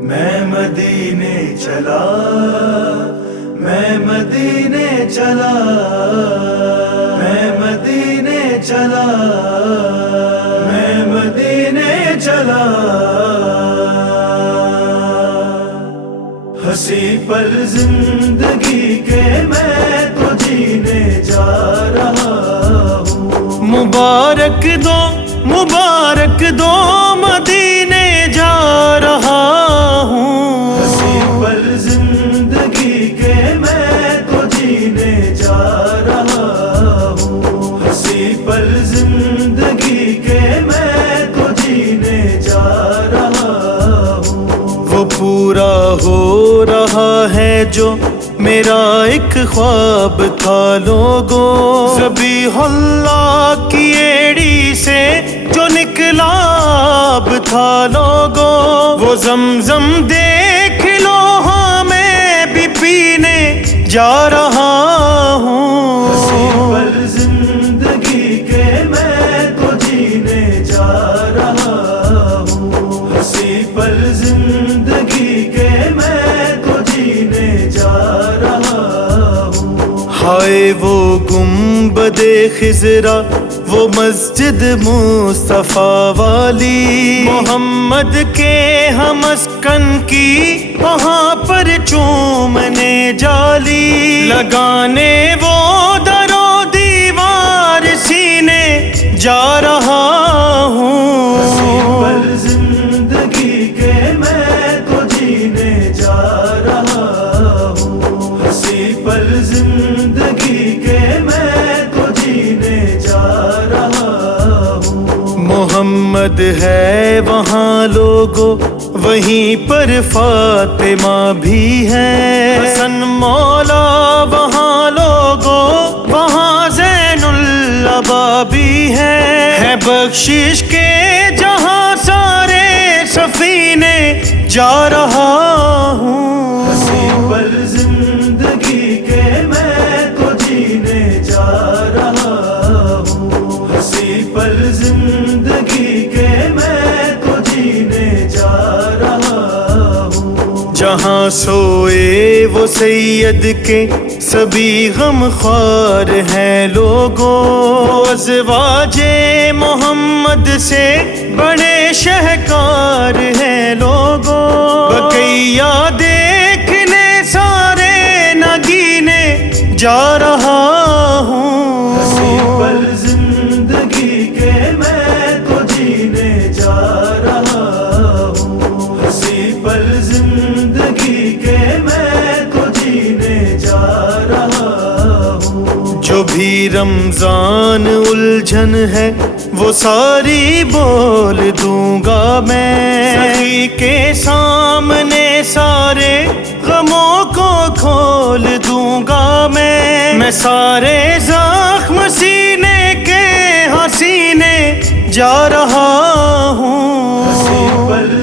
میں مدینے چلا، میں مدینے چلا، میں مدینے چلا، میں مدینے چلا، ہنسی پل زندگی کے میں تو جینے جا رہا ہوں۔ مبارک دو مبارک دو مدینے جا رہا ہوں۔ ہنسی پل زندگی کے میں تو جینے جا رہا ہوں۔ ہنسی پل زندگی کے میں تو جینے جا رہا ہوں۔ وہ پورا ہو رہا ہے جو میرا ایک خواب تھا لوگو، ذبیح اللہ کی ایڑی سے جو نکلا اب تھا لوگو، وہ زمزم دیکھ لو ہاں میں بھی پینے جا رہا ہوں۔ ہنسی پل زندگی کے میں تو جینے جا رہا ہوں۔ ہنسی پل زندگی کے میں تو جینے جا رہا ہوں۔ ہائے وہ گنبد خضرا، وہ مسجد مصطفیٰ والی، محمد کے ہم مسکن کی وہاں پر چومنے جالی، لگانے وہ در و دیوار سینے جا رہا ہوں۔ ہنسی پل زندگی کے میں تو جینے جا رہا ہوں۔ ہنسی پل زندگی کے میں تو جینے جا رہا ہوں۔ محمد ہے وہاں لوگو، وہیں پر فاطمہ بھی ہے، حسن مولا وہاں لوگو، وہاں زین العبا بھی ہے بخشش کے جہاں سارے سفینے جا رہا ہوں۔ ہنسی پل زندگی کے میں تو جینے جا رہا ہوں۔ ہنسی پل زندگی کے میں تو جینے جا رہا ہوں۔ جہاں سوئے وہ سید کے سبھی غم خوار ہیں لوگو، ازواج محمد سے بڑے شہکار ہیں لوگو، بقیہ دیکھنے سارے نگینے جا رہا ہوں۔ ہنسی پل زندگی کے میں تو جینے جا رہا ہوں۔ ہنسی پل زندگی کے میں تو جینے جا رہا ہوں۔ جو بھی رمضان الجھن ہے وہ ساری بول دوں گا میں، سخی کے سامنے سارے غموں کو کھول دوں گا میں سارے زخم سینے کے حسینے جا رہا ہوں۔ ہنسی پل